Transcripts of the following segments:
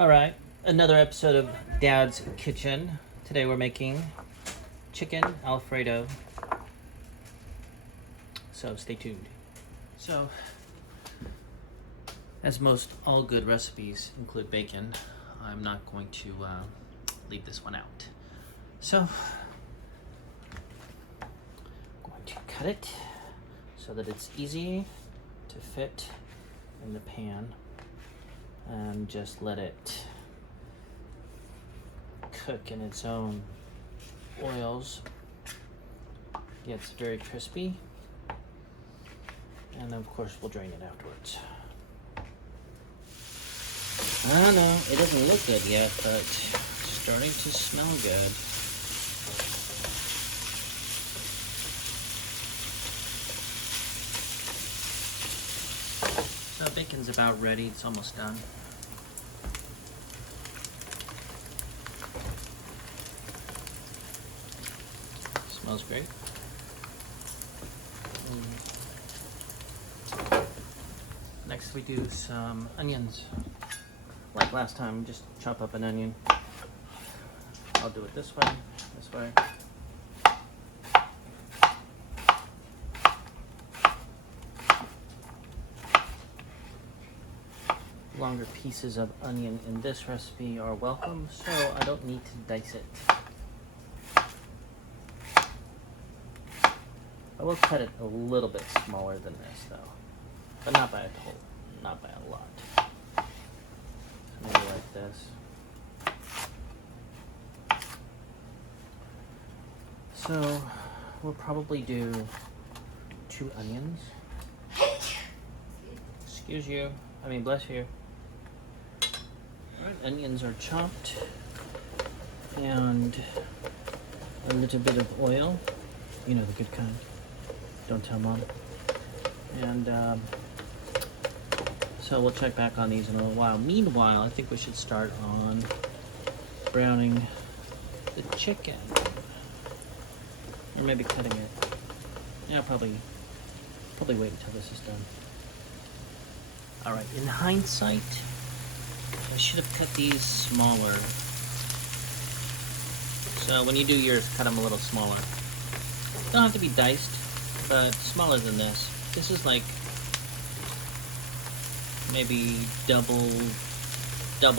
Alright, another episode of Dad's Kitchen. Today we're making chicken Alfredo. So stay tuned. So, as most all good recipes include bacon, I'm not going to leave this one out. So, I'm going to cut it so that it's easy to fit in the pan. And just let it cook in its own oils. Gets very crispy, and then of course we'll drain it afterwards. I don't know, it doesn't look good yet, but it's starting to smell good. So bacon's about ready, it's almost done. Smells great. Next we do some onions. Like last time, just chop up an onion. I'll do it this way, this way. Longer pieces of onion in this recipe are welcome, so I don't need to dice it. I will cut it a little bit smaller than this though, but not by a lot. So maybe like this. So we'll probably do 2 onions. Excuse you. Bless you. Alright, onions are chopped, and a little bit of oil. You know, the good kind. Don't tell Mom. And so we'll check back on these in a little while. Meanwhile, I think we should start on browning the chicken. Or maybe cutting it. Yeah, probably wait until this is done. Alright, in hindsight, I should have cut these smaller. So when you do yours, cut them a little smaller. Don't have to be diced, but smaller than this. This is like maybe double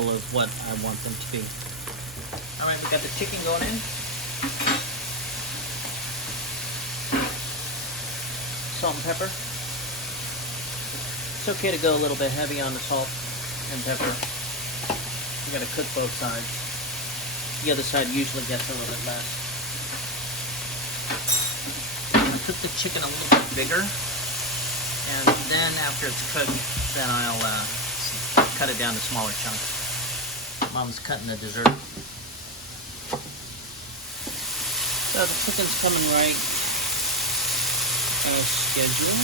of what I want them to be. Alright, we got the chicken going in. Salt and pepper. It's okay to go a little bit heavy on the salt and pepper. You gotta cook both sides. The other side usually gets a little bit less. I'm gonna cook the chicken a little bit bigger, and then after it's cooked, then I'll cut it down to smaller chunks. Mom's cutting the dessert. So the chicken's coming right as scheduled.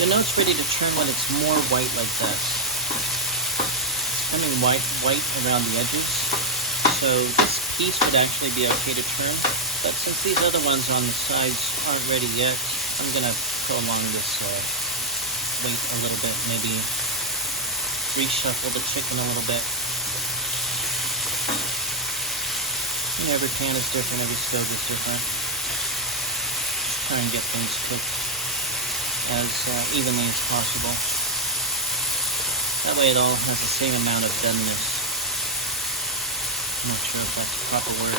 You'll know it's ready to trim when it's more white like this. It's coming white around the edges. So this piece would actually be okay to trim. But since these other ones on the sides aren't ready yet, I'm going to prolong this wait a little bit. Maybe reshuffle the chicken a little bit. You know, every pan is different, every stove is different. Just try and get things cooked as evenly as possible. That way it all has the same amount of doneness. I'm not sure if that's the proper word,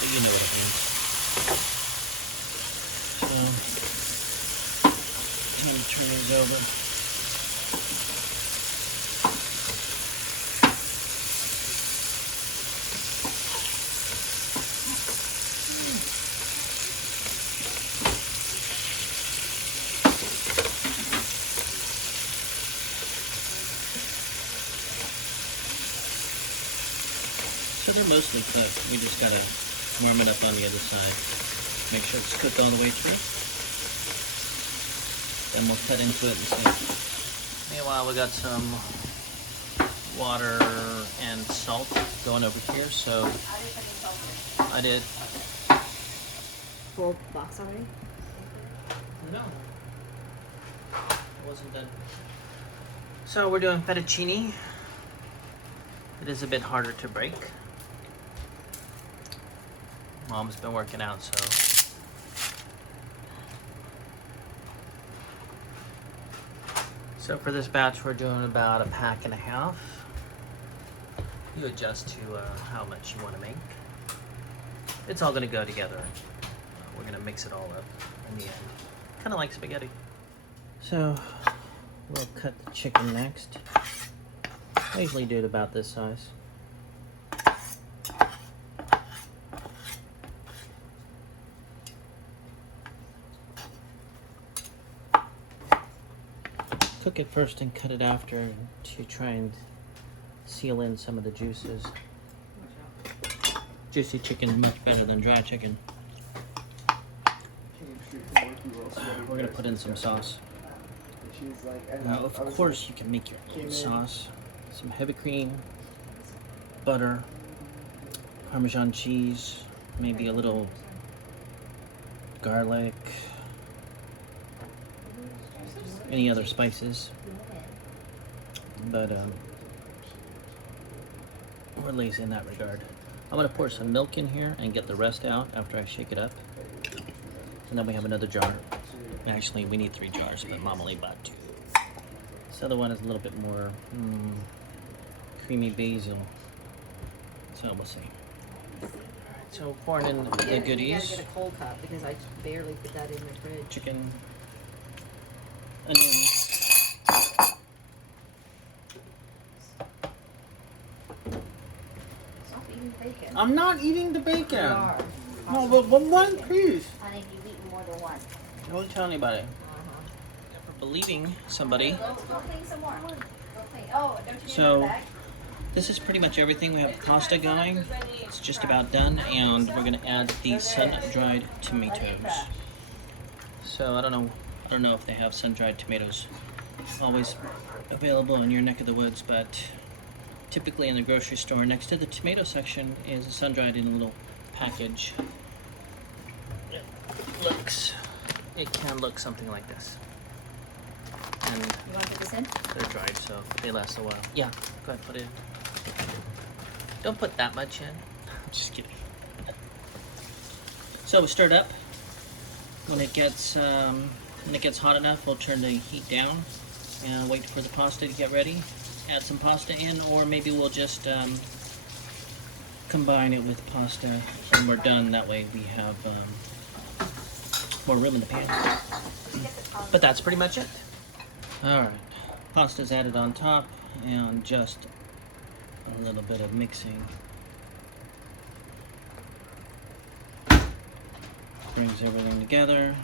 but you know what it means. So, I'm going to turn these over. So they're mostly cooked. We just gotta warm it up on the other side. Make sure it's cooked all the way through. Then we'll cut into it and see. Meanwhile, we got some water and salt going over here, so I did. Full box already? No. It wasn't done. So we're doing fettuccine. It is a bit harder to break. Mom's been working out, so for this batch, we're doing about a pack and a half. You adjust to how much you want to make. It's all going to go together. We're going to mix it all up in the end. Kind of like spaghetti. So we'll cut the chicken next. I usually do it about this size. Cook it first and cut it after to try and seal in some of the juices. Juicy chicken is much better than dry chicken. We're gonna put in some sauce. Now, of course, you can make your own sauce. Some heavy cream, butter, Parmesan cheese, maybe a little garlic, any other spices. But we're lazy in that regard. I'm gonna pour some milk in here and get the rest out after I shake it up. And then we have another jar. Actually, we need 3 jars, but Mom only bought 2. This other one is a little bit more creamy basil. So we'll see. So pouring in the goodies. You gotta get a cold cup because I barely put that in the fridge. Chicken, onion. Stop eating bacon. I'm not eating the bacon. You are. No, but one piece. Honey, you've eaten more than one. Don't tell anybody. For believing somebody. Go clean some more. Go clean. Oh, don't you need So, another bag? this is pretty much everything. We have pasta going. It's just about done, and we're gonna add the sun-dried tomatoes. So I don't know if they have sun-dried tomatoes always available in your neck of the woods, but typically in the grocery store, next to the tomato section is sun-dried in a little package. It can look something like this. And You want to put this in? they're dried, so they last a while. Yeah, go ahead, put it in. Don't put that much in. Just kidding. So we stir it up. When it gets hot enough, we'll turn the heat down and wait for the pasta to get ready. Add some pasta in, or maybe we'll just combine it with pasta when we're done. That way we have more room in the pan. But that's pretty much it. Alright, pasta's added on top, and just a little bit of mixing brings everything together.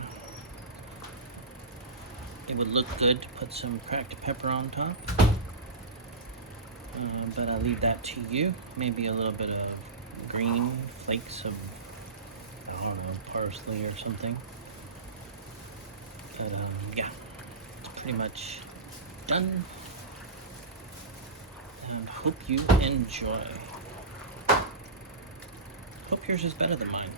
It would look good to put some cracked pepper on top, but I'll leave that to you. Maybe a little bit of green flakes of, I don't know, parsley or something. But yeah, it's pretty much done. And hope you enjoy. Hope yours is better than mine.